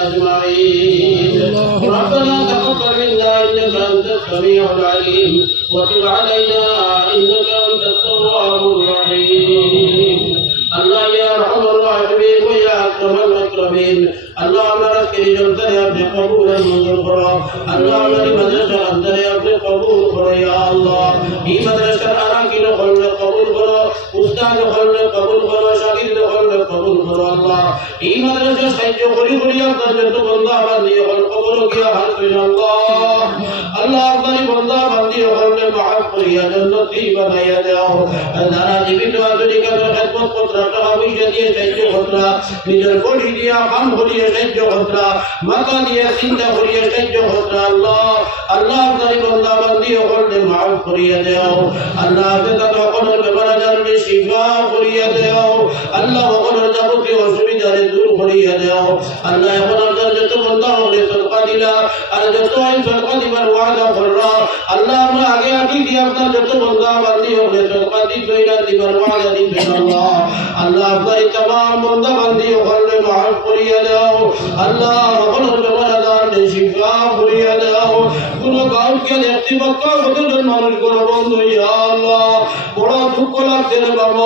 أجمعين. ربنا تقبل منا إنك أنت السميع العليم وتب علينا إنك أنت التواب الرحيم. الله يا أرحم الراحمين ويا أكرم الأكرمين. اللهم رزقني جلسنا في قبول المنذر. اللهم لمدرسة أنتني في قبول يا الله. في مدرسة أراكين خلنا قبول کرو، استاد خلنا قبول کرو، شاگرد خلنا قبول کرو الله. في مدرسة سيد خلي خلي أفضل جنت بندہ بندی خل قبول کیا حسن الله. الله أفضل بندہ بندی خلنا معاف کیا جنت کی بنایا دیاو. أنا جبت وأدرك الخدمة قدرة ويجدي سيد خلنا نجر خلي ديا خم خلي سيد خلنا مكا ديا سند خلي سيد خلنا الله. الله أفضل بندہ بندی خلنا معاف کیا دیاو. الله أفضل قدر ببرجر شفاء خلي دیاو. الله قدر جبت وسبيدار دور خلي دیاو. الله قدر جت بندہ خلي صدقہ دلا الجت عين صدقہ دبر وعدہ خلرا. الله ما آگے آگے دیا أفضل جت بندہ بندی خلي صدقہ دی سوينا دبر وعدہ دبر الله. الله أفضل تمام بندہ بندی خلي معاف خلي دیاو. الله قدر ببرجر شفاء خلي دیاو. কোনো কাউকে দেখতে পাক্কা কতজন মানুষ করে বন্ধু ইয়া আল্লাহ বড় দুঃখ লাগছে রে বাবা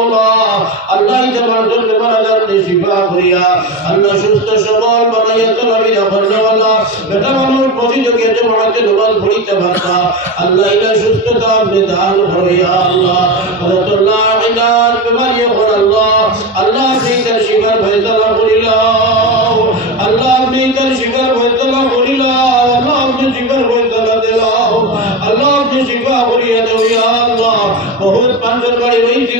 আল্লাহ এই মানুষের ব্যাপার আদার শিফা করিয়া আল্লাহ সুস্থ সবল বানাইয়া চলাবি আল্লাহ বেটা মানুষ প্রতিযোগে যে মাঝে নমাজ পড়িতে পারতা আল্লাহ এটা সুস্থতা আপনি দান করিয়া আল্লাহ আল্লাহ ইলাজ বিমারি হল আল্লাহ আল্লাহ আপনি তার শিফার ফয়সালা করিলাও আল্লাহ আপনি তার শিফার ফয়সালা করিলাও আল্লাহ আপনি শিফার ফয়সালা দিলাও আল্লাহ আপনি শিফা করিয়া দাও ইয়া আল্লাহ বহুত পাঁচজন বাড়ি হইছি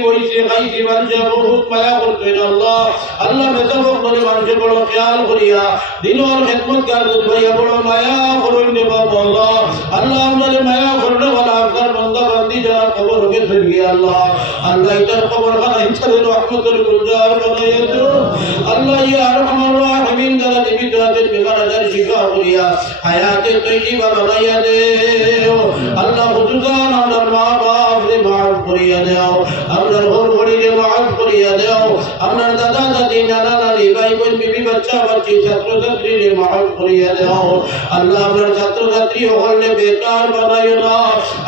খাইছি মানুষে বহুত মায়া করতেন আল্লাহ আল্লাহ মেতাবক বলে মানুষের বড় খেয়াল করিয়া দিনের খেদমত কার ভাইয়া বড় মায়া করুন রে বাবা আল্লাহ আল্লাহ আমাদের মায়া করলে বলা আপনার বন্দা বান্দি যারা কবর হয়ে থাকি আল্লাহ আল্লাহ এটার কবর খানা ইচ্ছাদের রহমতের গুলজার বানাইয়া দিও আল্লাহ ইয়া আরহামার রাহিমিন যারা জীবিত আছেন বেমার আজার শিফা করিয়া হায়াতে তৈয়বা বানাইয়া দিও আল্লাহ হুজুরান আমার মা বাপ রে মাফ করিয়া দাও আপনার ঘর বাড়িরে মাফ করিয়া দাও আপনার দাদা দাদি নানা নানি ভাই বোন বিবি বাচ্চা বাচ্চি ছাত্র ছাত্রীরে মাফ করিয়া দাও আল্লাহ আপনার ছাত্র ছাত্রী হলে বেকার বানাইও না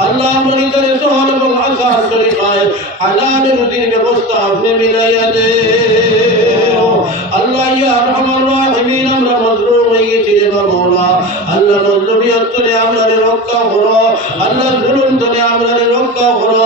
আল্লাহ আমার ইতারে সহল এবং আসান তরিকায় হালাল রুজির ব্যবস্থা আপনি মিলাইয়া দেও আল্লাহ ইয়া আরহামার রাহিমিন আমরা মজলুম হয়ে গেছি রে মাওলা আল্লাহ মজলুমিয়ত থেকে আমাদের রক্ষা করো আল্লাহ জুলুম থেকে আমাদের রক্ষা করো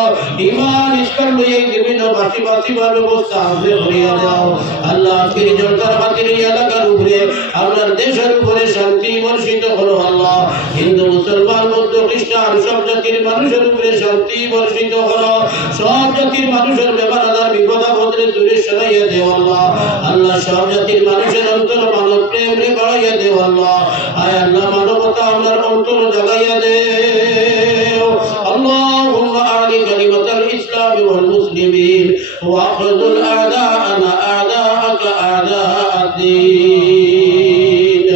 ঈমান ইসলাম লইয়ে জীবন বাসি বাসি ব্যবস্থা আপনি করিয়া দাও আল্লাহ আজকের জনতার খাতির এই এলাকার উপরে আপনার দেশের উপরে শান্তি বর্ষিত করো আল্লাহ হিন্দু মুসলমান বৌদ্ধ খ্রিস্টান সব জাতির মানুষের উপরে শান্তি বর্ষিত করো সব জাতির মানুষের ব্যাপার আদার বিপদ আপদে দূরে সরাইয়া দেও আল্লাহ আল্লাহ সব জাতির মানুষের অন্তর মানব প্রেম রে বাড়াইয়া দেও আল্লাহ আয় আল্লাহ মানবতা আপনার অন্তর জাগাইয়া দেও اللهم أعلِ كلمة الإسلام والمسلمين واخذل أعداءنا أعداءك أعداء الدين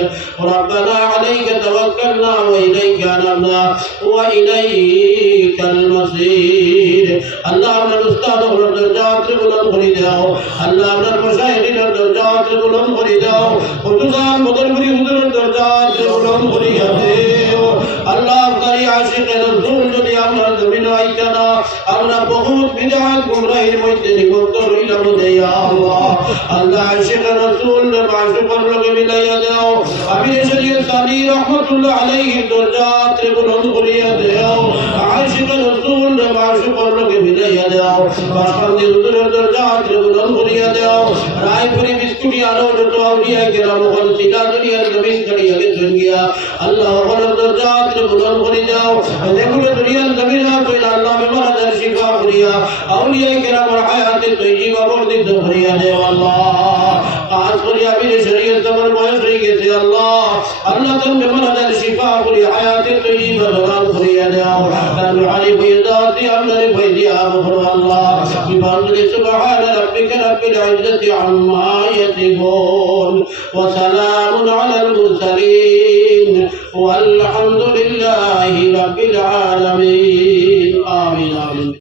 ربنا عليك توكلنا وإليك أنبنا وإليك المصير اللهم الأستاذ والدرجات بلند করে দাও আল্লাহ আপনার মুশাইখিনের দরজাত বুলন্দ করে দাও হুজুরান মদরপুরি হুজুরের দরজাত বুলন্দ করে দাও আল্লাহ আপনার আশিক রাসূল যদি আমরা জমিন আইতা না আমরা বহুত বিদআত গুমরাহির মধ্যে নিমগ্ন রইলাম ইয়া আল্লাহ আল্লাহ আশিক রাসূল মাশুকর লগে মিলাইয়া দাও আমির শরীয়ত সানি রহমাতুল্লাহ আলাইহি দরজাত বুলন্দ করে দাও আশিক রাসূল মাশুকর লগে মিলাইয়া দাও বাসকান্দি হুজুরের দরজাত বুলন্দ করে দাও রায়পুরি বিস্কুটি আলো যত আউলিয়া কেরাম ওয়াল সিলা দুনিয়ার জমিন খড়ি আগে চল গিয়া আল্লাহ ওয়ার দরজাত বুলন্দ করে দাও দেখুন দুনিয়ার জমিন কইলা আল্লাহ বেমার আজার শিফা করিয়া আউলিয়া কেরাম হায়াতে তৈয়বা বর্ধিত করিয়া দাও আল্লাহ কাজ করিয়া আমির শরীয়ত তোমার বয়স হয়ে গেছে আল্লাহ আল্লাহ তুমি বেমার আজার শিফা করিয়া হায়াতে তৈয়বা দান করিয়া দাও তার আলী বিদাতি আমরে বৈদিয়া আল্লাহ বিবাদে সুবহান রাব্বিকা রাব্বিল ইজ্জতি আম্মা ইয়াসিফুন ওয়া সালামুন আলাল মুরসালিন والحمد لله رب العالمين